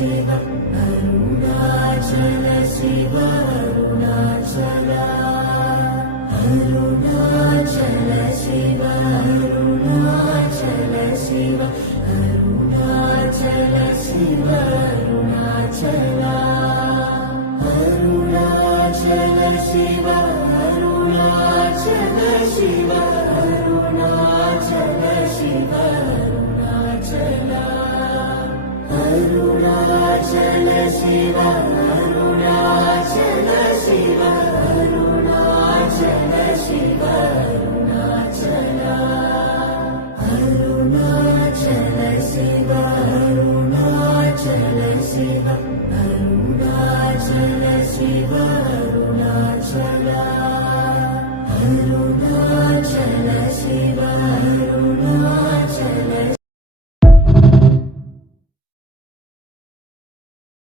Shiv Arunachal Shiv Arunachal Arunachal Shiv Arunachal Shiv Arunachal Shiv Arunachal Arunachal Shiv Arunachal Shiv Arunachal Shiv Arunachal Arunachal Shiv Arunachal Shiv Arunachal Shiv Arunachal